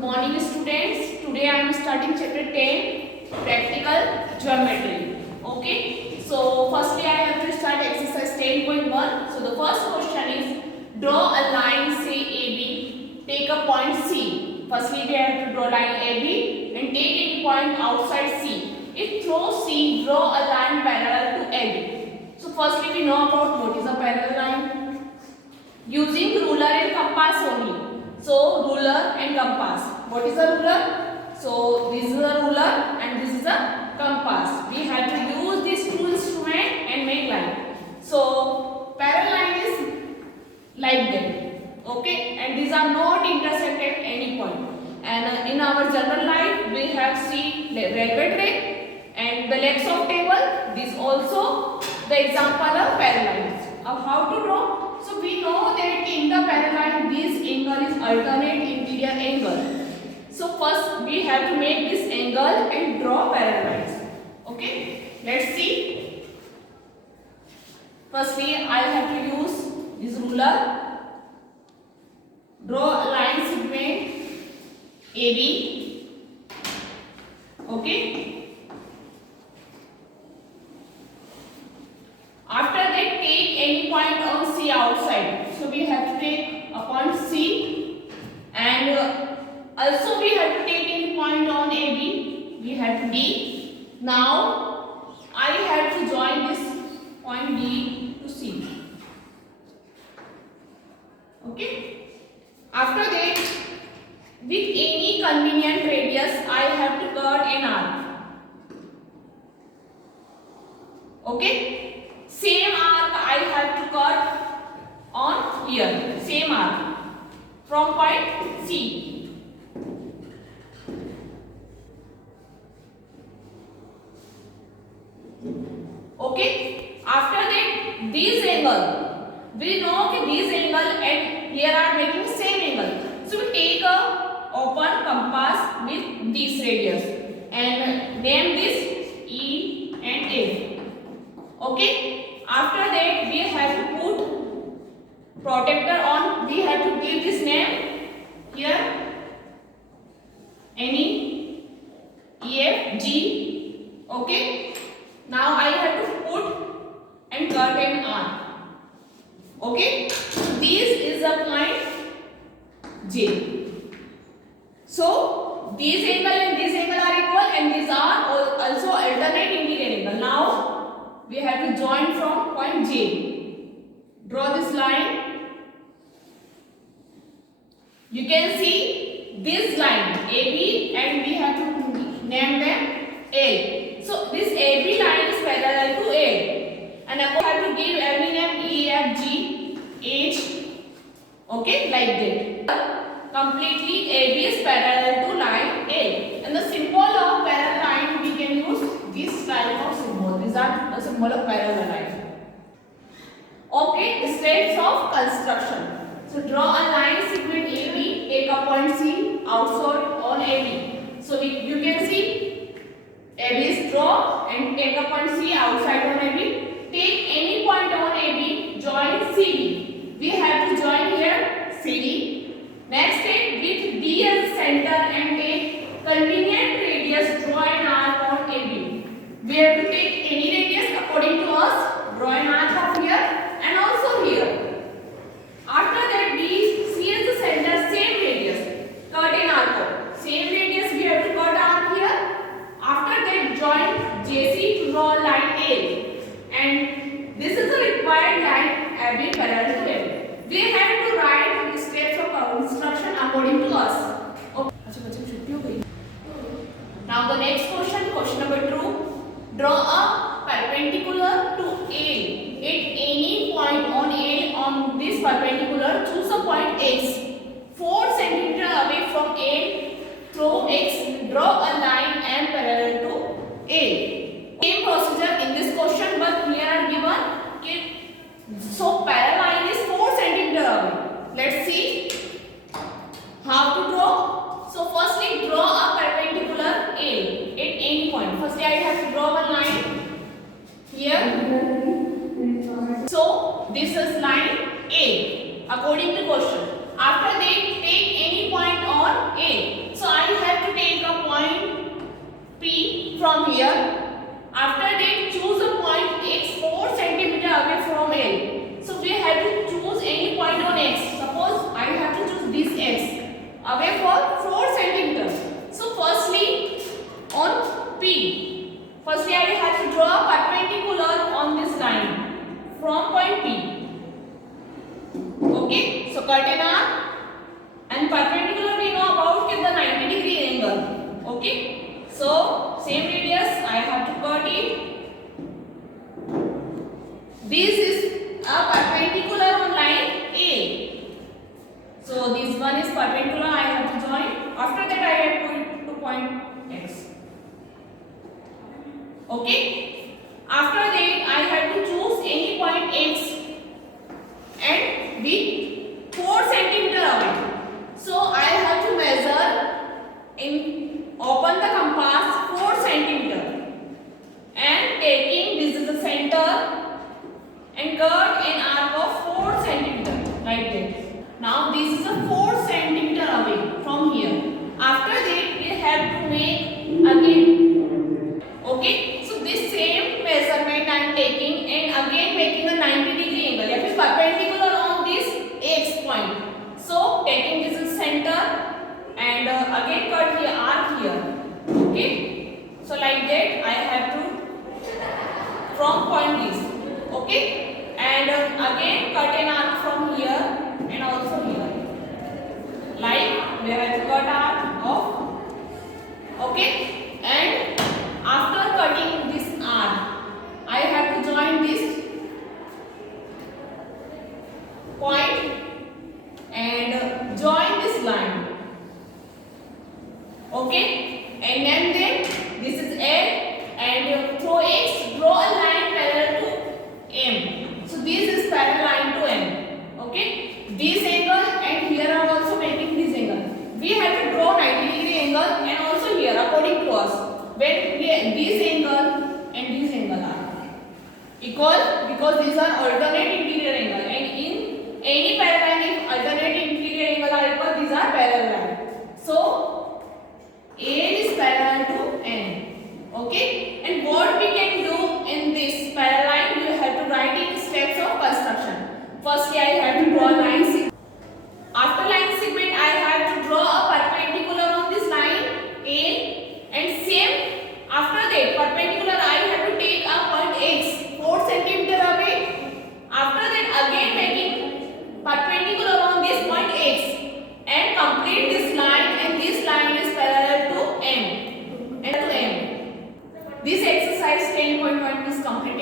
morning students. Today I am starting chapter 10 practical geometry. Okay. So firstly I have to start exercise 10.1. So the first question is draw a line say AB, take a point C. Firstly we have to draw line AB and take any point outside C. If through C, draw a line parallel to AB. So firstly we know about what is a parallel line. Using ruler and compass only. So ruler and compass. What is a ruler? So this is a ruler and this is a compass. We have to use these two instruments and make line. So parallel line is like that. Okay, and these are not intersect at any point. And in our general life we have seen railway track and the legs of table. This also the example of parallel lines. Of how to draw? So we know that in the parallel line this angle is alternate interior angle. So first we have to make this angle and draw parallel lines. Okay, let's see. Firstly I have to use this ruler. Draw a line segment AB. Okay. After that, take any point on C outside. So we have to take a point C, and also we have to take any point on AB. We have to D. Now I have to join this point D to C. Okay. After that, with any convenient radius, I have to cut an arc. Okay. Same arc I have to cut on here. Same arc from point C. Okay. After that, this angle. We know that this angle and here are making same angle. So we take a open compass with this radius and name this E and F. Okay. After that we have to put protector on. We have to give this name here any EF G. Okay. Now I have to put and cut an arc. Okay. So this is a point J. So these angle and this angle are equal and these are also alternate interior angle. Now we have to join from point J. Draw this line. You can see this line AB and we have to name them L. So this AB line is parallel to L. And I have to give every name E, F, G, H. Okay, like that. Completely AB is parallel to line L. And the symbol of parallel line we can use this type of symbol. These are the symbol of parallel line. Okay, steps of construction. So draw a line segment AB, take a point C outside on AB. So you can see AB is draw and take a point C outside on AB. Take any point on AB, join CD. We have to join here CD. Next step, with D as center and take convenient radius, draw an arc on AB. We have to take any radius according to us, draw an arc of here and also here. After that, C as the center, same radius, cut an arc. Same radius we have to cut arc here. After that, join JC to draw line A. And this is the required line AB parallel to AB. We have to write the steps of construction according to us. Okay. Now the next question, question number 2. Draw a perpendicular to A. At any point on A on this perpendicular, choose a point X. 4 cm away from A, through X, draw a line M parallel to A. Same procedure in this question, but here are given. Okay. So parallel line is 4 cm away. Let's see how to draw. So firstly draw a perpendicular A at any point. Firstly I have to draw one line here. So this is line A according to question. After that take any point on A. for 4 centimeters. So firstly on P, firstly I have to draw a perpendicular on this line from point P. Okay, so cut an arc, and perpendicular we know about the 90-degree angle. Okay, so same radius I have to cut it. This is a perpendicular on line A. So this one is perpendicular, I have to join. After that I have to put it to point X. Okay. After that I have to choose any point X and with 4 centimeter away. So I have to measure in open the compass 4 centimeter and taking this is the center and cut an arc of 4 centimeter like that. Now this is a 4 centimeter away from here. After that we have to make again. Okay, so this same measurement I am taking and again making a 90-degree angle. That is perpendicular on this X point. So taking this is center and again cut here arc here. Okay, so like that I have to from point this. Okay, and again cut an arc from here and also here. Like we have to cut arc of. Okay, and after cutting this arc, I have to join this point and join this line. Okay, and then this is L and through X draw a line parallel to M. So this is parallel line to M. Okay, this angle and here are also making this angle. We have to draw 90-degree angle and also here according to us. When this angle and this angle are equal because these are alternate interior angle, and in any paradigm if alternate interior angle are equal, these are parallel. So A is parallel to N. Okay, and what we can do in this parallel line, you have to write in steps of construction. Firstly I have to draw line segment. After line segment I have to draw a perpendicular on this line A, and same after that perpendicular I have to take a point X 4 centimeter away. After that again making perpendicular on this point X and complete this line, and this line is parallel to M and to M. This exercise 10.1 is completed.